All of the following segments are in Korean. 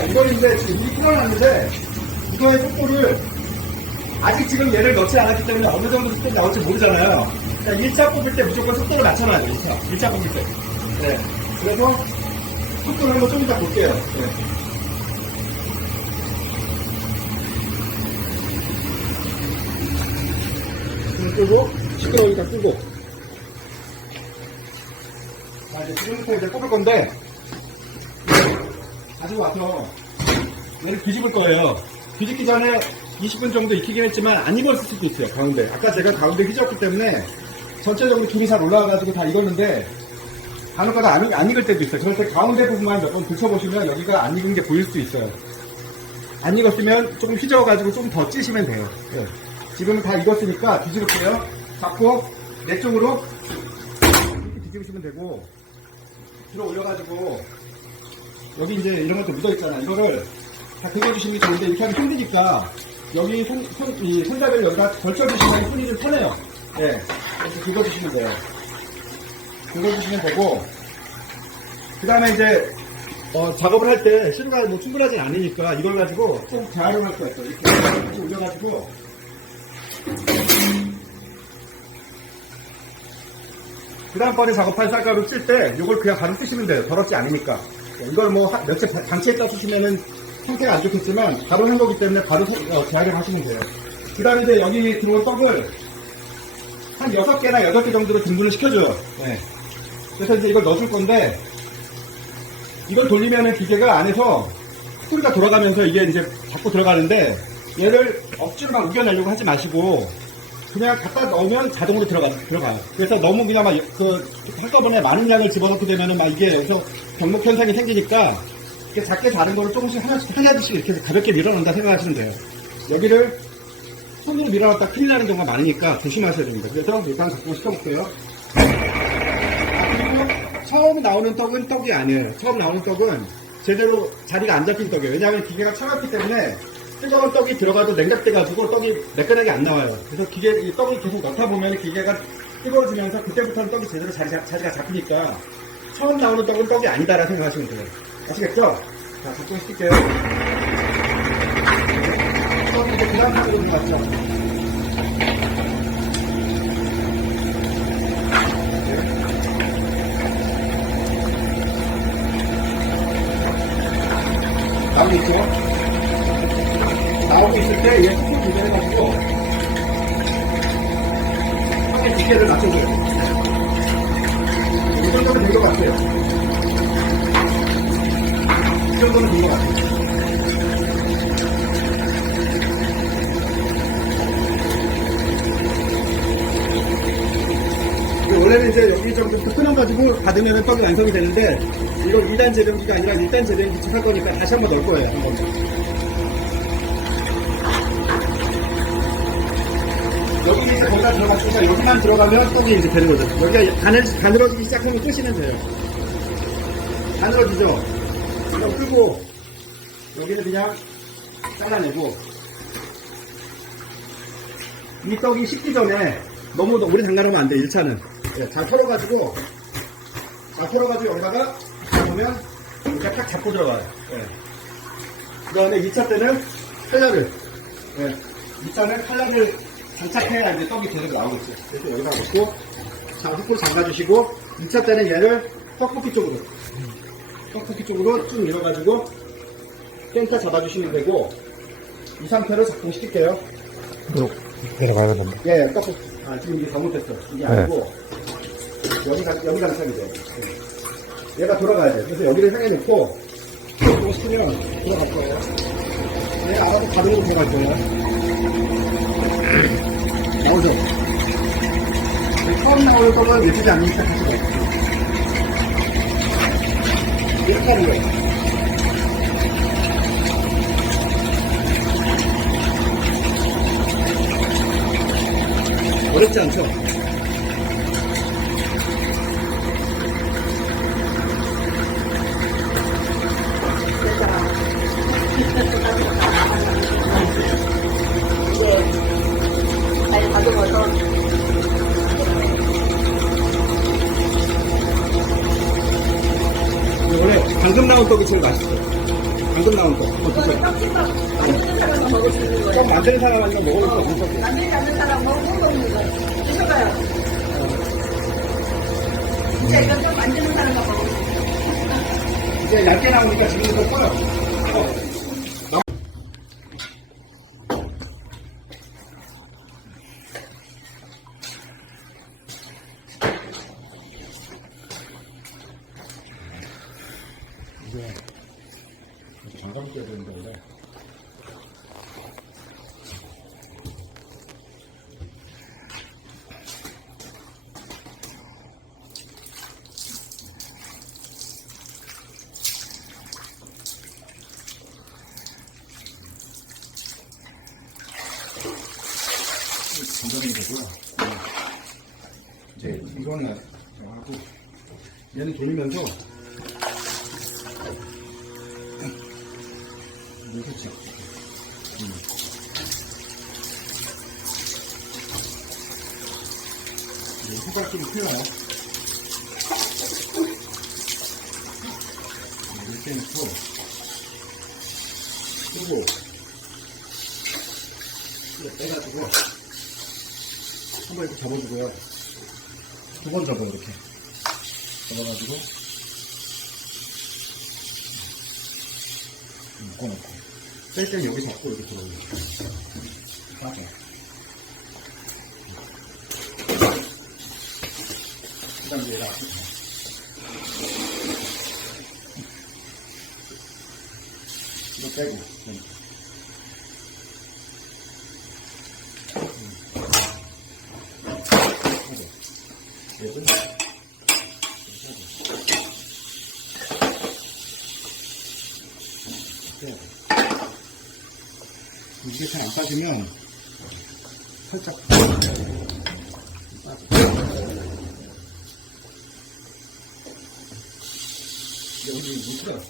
자, 이거는 이제 지금 이미 풀어놨는데, 이거의 속도를, 아직 지금 얘를 넣지 않았기 때문에 어느 정도 속도 나올지 모르잖아요. 자, 1차 뽑을 때 무조건 속도를 낮춰놔야 돼요, 1차. 1차 뽑을 때. 네. 그래서, 속도를 한번 좀 이따 볼게요. 네. 불 끄고, 시끄러우니까 끄고. 자, 이제 지금부터 이제 뽑을 건데, 가지고 와서, 얘를 뒤집을 거예요. 뒤집기 전에 20분 정도 익히긴 했지만 안 익었을 수도 있어요, 가운데. 아까 제가 가운데 휘졌기 때문에 전체적으로 김이 잘 올라와가지고 다 익었는데, 간혹가다 안, 익- 안 익을 때도 있어요. 그럴 때 가운데 부분만 몇 번 붙여보시면 여기가 안 익은 게 보일 수도 있어요. 안 익었으면 조금 휘저어가지고 좀 더 찌시면 돼요. 예. 지금은 다 익었으니까 뒤집을게요. 잡고 내 쪽으로 이렇게 뒤집으시면 되고 들어 올려가지고 여기 이제 이런 것도 묻어있잖아. 이거를 다 긁어주시는 게 좋은데 이렇게 하면 힘드니까 여기 손, 손, 이 손잡이를 여기다 걸쳐주시면 손이 좀 편해요. 예. 이렇게 긁어주시면 돼요. 긁어주시면 되고 그 다음에 이제 어, 작업을 할때 시루가 뭐 충분하지 않으니까 이걸 가지고 좀 재활용할 거예요. 또 이렇게 이렇게 올려가지고 그 다음번에 작업할 쌀가루 쓸 때 이걸 그냥 바로 쓰시면 돼요. 더럽지 않으니까. 이걸 뭐 바- 방치했다 쓰시면은 상태가 안 좋겠지만 바로 한 거기 때문에 바로 소- 어, 재활용하시면 돼요. 그 다음에 이제 여기 들어온 떡을 한 6개나 8개 정도로 등분을 시켜줘요. 네. 그래서 이제 이걸 넣어줄 건데 이걸 돌리면은 기계가 안에서 소리가 돌아가면서 이게 이제 자꾸 들어가는데 얘를 억지로 막 우겨내려고 하지 마시고 그냥 갖다 넣으면 자동으로 들어가, 들어가요. 그래서 너무 그냥 막, 그, 한꺼번에 많은 양을 집어넣게 되면은 막 이게 여기서 병목 현상이 생기니까, 이렇게 작게 다른 거를 조금씩 하나씩, 하나씩 이렇게 가볍게 밀어넣는다 생각하시면 돼요. 여기를 손으로 밀어넣다 큰일 나는 경우가 많으니까 조심하셔야 됩니다. 그래서 일단 작동 시켜볼게요. 아, 그리고 처음 나오는 떡은 떡이 아니에요. 처음 나오는 떡은 제대로 자리가 안 잡힌 떡이에요. 왜냐하면 기계가 차갑기 때문에 뜨거운 떡이 들어가도 냉각돼가지고 떡이 매끈하게 안 나와요. 그래서 기계, 이 떡을 계속 넣다 보면 기계가 뜨거워지면서 그때부터는 떡이 제대로 자리, 잡- 자리가 잡히니까 처음 나오는 떡은 떡이 아니다라고 생각하시면 돼요. 아시겠죠? 자, 작동시킬게요. 떡이 이제 그 다음 단계로 들어갔죠. 나오고 있죠? 있을 때얘 속도 조절해가지고 형의 두께를 맞춰줘요. 이 정도면 된 것 같아요. 이 정도면 된 것 같아요. 원래는 이제 여기 정도부터 끓여가지고 받으면 떡이 완성이 되는데 이거 2단 재련기가 아니라 1단 재련기 할 거니까 다시 한 번 넣을 거예요. 한 번. 여기 이제 거기다 들어갔으니까 여기만 들어가면 떡이 이제 되는 거죠. 여기가 가늘, 가늘어지기 시작하면 끄시면 돼요. 가늘어지죠? 이거 끄고 여기는 그냥 잘라내고 이 떡이 식기 전에 너무 오래 담가놓으면 안 돼, 1차는. 잘 털어가지고, 잘 털어가지고 여기다가 보면 이렇게 탁 잡고 들어가요. 예. 그 다음에 2차 때는 칼날을, 예. 2차는 칼날을 장착해야 이제 떡이 제대로 나오겠죠. 그래서 여기다 놓고, 자, 흙으로 잠가주시고, 2차 때는 얘를 떡볶이 쪽으로, 떡볶이 쪽으로 쭉 밀어가지고, 센터 잡아주시면 되고, 이 상태로 작동시킬게요. 내려가야겠는데. 예, 떡볶이. 아, 지금 이게 잘못했어. 이게 아니고, 여기 가, 여기 장착이 돼. 예. 얘가 돌아가야 돼. 그래서 여기를 향해 놓고, 이거 시키면 돌아갈 거예요. 얘 알아서 가동으로 들어갈 거예요. 나오죠? 처음 나오는 떡은 예쁘지 않으니까 다시 넣어요. 이렇게 하는 거예요. 어렵지 않죠? 잘 가져가서 원래 방금 나온 떡이 제일 맛있어요. 방금 나온 거. 그거 이거 드세요. 떡볶이밥 만드는 사람만 먹을 수 있는 거예요. 좀 만드는 사람한테 먹을 수 없는 거. 만들지 않는 사람 먹을 수 없는 거예요. 드셔봐요. 진짜 이건 좀 만드는 수 있어요. 이제 얇게 나오니까 지금 더 커요. 어. 이제 장갑 껴야 되는데 원래. 건드리는 거고요. 이거는 하고 얘는 돌면서 이렇게 음. 좀 펴요. 이렇게 놓고 그리고 빼가지고 한번 이렇게 접어주고요. 두 번 접어요, 이렇게. 접어가지고, 묶어놓고. 뺄 때는 여기 잡고 이렇게 들어오고. 빠져. 앞에 가. 이거 빼고. 이게 잘 안 빠지면 살짝. 여기 묻혀.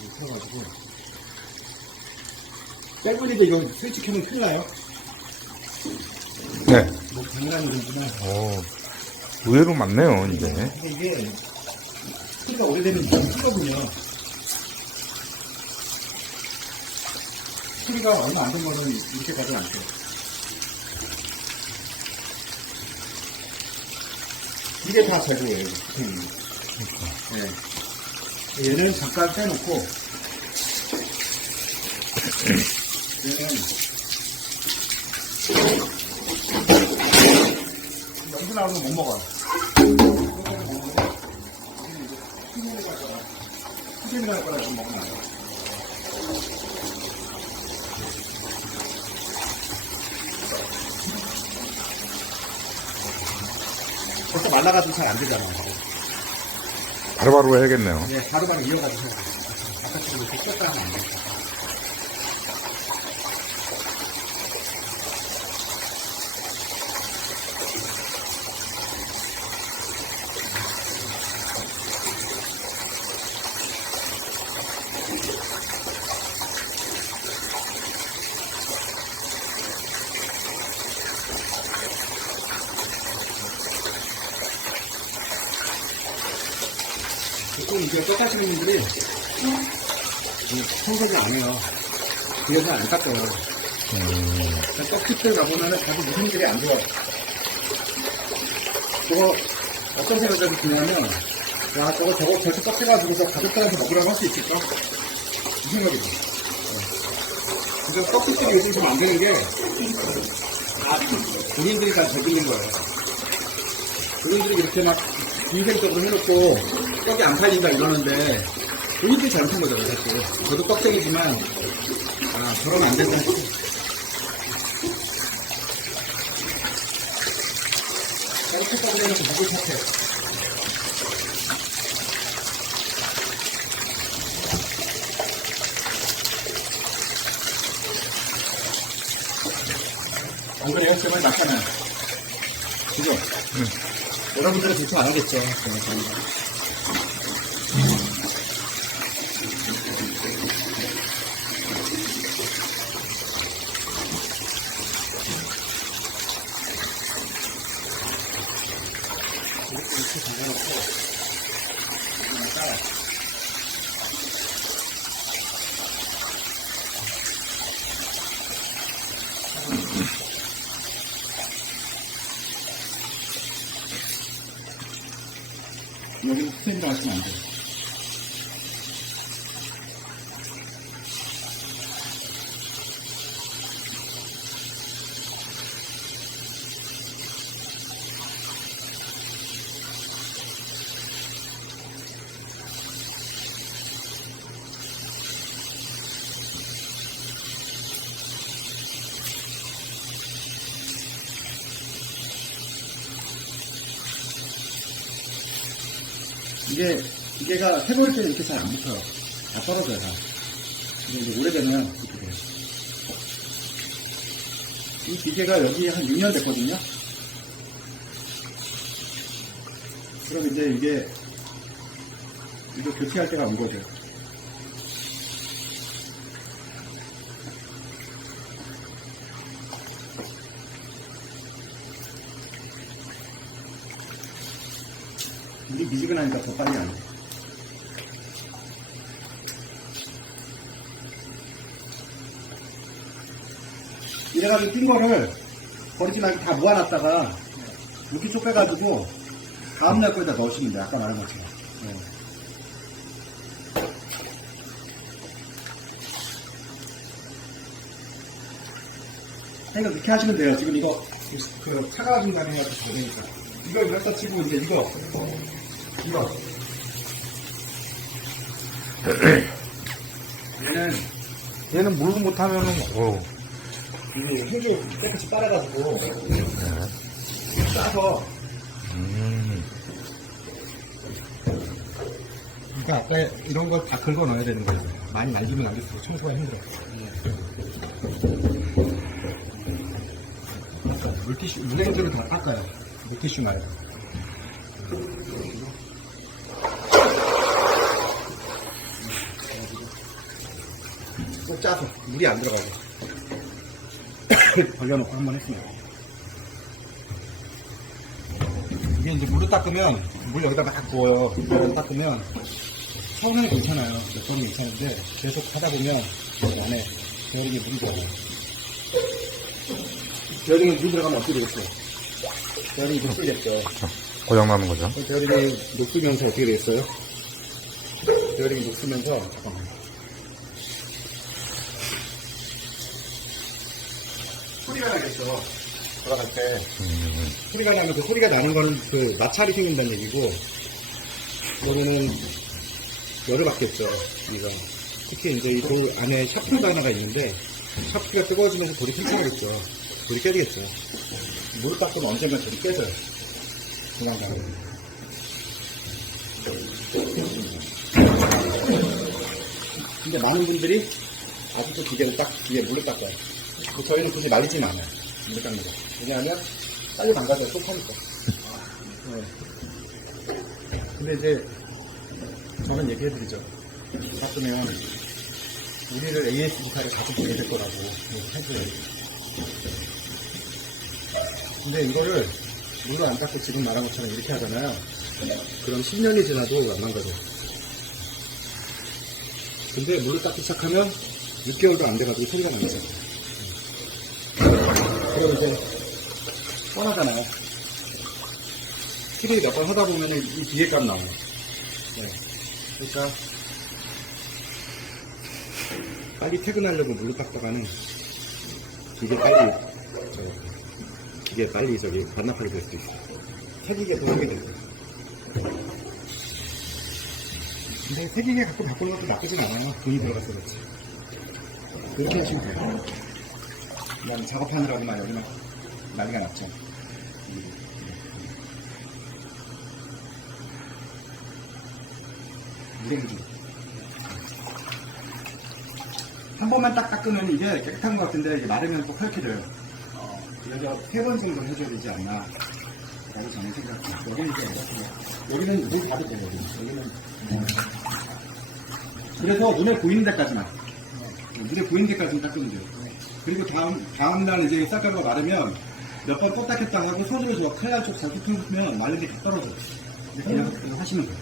묻혀가지고 뺄분이도 이거 스위치 켜면 큰일 나요. 네. 뭐 당연한 일이지만 오, 의외로 많네요, 이제. 이게 소리가 오래되면 좀 쓰거든요. 소리가 얼마 안 된 거는 이렇게까지 안 돼요. 이게 다 재고예요. 음. 네. 얘는 잠깐 빼놓고 얘는 연수 나오면 못 먹어요. 수제비 나올 거라 좀 먹으면 안 돼. 말라가지고 잘안 되잖아. 바로바로 해야겠네요. 네, 바로바로 이어가지고 해야 돼. 아까처럼 이렇게 꼈다 하면 안 돼. 보통 이제 떡하시는 분들이 청소를 안 해요. 그래서 안 닦아요. 떡집들 가보면은 다들 무슨 일이 안 좋아. 저거 어떤 생각이 드냐면, 야, 저거 저거 벌써 떡해가지고서 가족들한테 먹으라고 할 수 있을까? 이 생각이 들어. 그래서 떡집들이 요즘 좀 안 되는 게, 다 본인들이 다 저질린 거예요. 본인들이 이렇게 막 인생적으로 해놓고 떡이 안 팔린다 이러는데 본인들이 잘못한 거잖아요 사실. 저도 떡쟁이지만 아 저러면 안 된다. 이렇게 해놓고 누굴 탓해 엉덩이 헬스만 낙하면 그죠? 여러분들은 질투 안 하겠죠. 이렇게 잘해놓고 따라. 여기는 스탠드 하시면 안 돼요. 이게 기계가 해볼 때 이렇게 잘 안 붙어요. 다 떨어져요. 다. 근데 이제 오래되면 이렇게 돼요. 이 기계가 여기 한 6년 됐거든요. 그럼 이제 이게 이거 교체할 때가 온 거죠. 물이 미지근하니까 더 빨리 안 돼. 이래가지고 뛴 거를 버리지 말고 다 모아놨다가 이렇게 쪽 빼가지고 다음날 거에다 넣으시면 돼요. 아까 말한 것처럼. 네. 그러니까 그렇게 하시면 돼요. 지금 이거 그 차가 중간에 해가지고 되니까 이걸 갖다 치고 이제 이거 이거 얘는 얘는 물 못하면은, 어 이게 흙을 깨끗이 빨아가지고 싸서 음, 그러니까 아까 이런 거 다 긁어 넣어야 되는 거예요. 많이 날리면 날릴수록 청소가 힘들어. 물티슈, 물냉기로 다 닦아요. 물티슈 말 고. 꼭 짜서 물이 안 들어가고 벌려놓고 한 번 했습니다. 이게 이제 물을 닦으면 물 여기다 막 부어요. 물을 닦으면 처음에는 괜찮아요. 몇 번은 괜찮은데 계속 하다 보면 그 안에 베어링에 물이 들어가요. 베어링에 물 들어가면 어떻게 되겠어요? 베어링이 녹슬겠죠. 고장나는 거죠. 베어링이 녹슬면서 어떻게 되겠어요? 베어링이 녹슬면서 잠깐만. 소리가 나겠죠. 돌아갈 때. 음, 소리가 나면 그 소리가 나는 거는 그 마찰이 생긴다는 얘기고 그러면은 열을 받겠죠 이거. 특히 이제 이 돌 안에 샤프가 하나가 있는데 샤프가 뜨거워지면서 돌이 팽창하겠죠. 돌이 깨지겠죠. 물을 닦으면 언젠가 돌이 깨져요. 그냥 가면 근데 많은 분들이 아직도 기계를 딱 기계 물을 닦아요. 그 저희는 굳이 말리진 않아요. 닦는 거 왜냐하면 빨리 망가져요. 쏙하니까. 네. 근데 이제 저는 얘기해드리죠. 닦으면 우리를 AS 기사를 가지고 보게 될 거라고 얘기해줘요. 근데 이거를 물로 안 닦고 지금 말한 것처럼 이렇게 하잖아요. 그럼 10년이 지나도 안 망가져 근데 물을 닦기 시작하면 6개월도 안 돼가지고 소리가 나기 시작해요 그리고 이제 뻔하잖아요. 키를 몇 번 하다 보면 이 기계값 나와요. 네. 그러니까 빨리 퇴근하려고 물로 닦다가는 이게 빨리 저, 이게 빨리 저기 반납하게 될 수도 있어요. 태기계 도움이 돼요. 근데 태기계 갖고 바꾸는 것도 나쁘진 않아요. 돈이 들어가서 그렇지. 그렇게 하시면 돼요. 그냥 작업하느라고만 여기만 난리가 났죠. 무대무지. 한 번만 딱 닦으면 이게 깨끗한 것 같은데 이게 마르면 또 컬켜져요. 어, 그래서 세 번 정도 해줘야 되지 않나. 라고 저는 생각합니다. 여기는 이제 이렇게, 여기는 물 가도 돼요, 여기는. 여기는. 어. 그래서 눈에 보이는 데까지만. 눈에 보이는 데까지만 닦으면 돼요. 그리고 다음, 다음날 이제 쌀가루가 마르면 몇번또 닦겠다 하고 손으로 저 칼날 쪽 자꾸 펴면 마른 게다 떨어져요. 이렇게 그냥 하시면 돼요.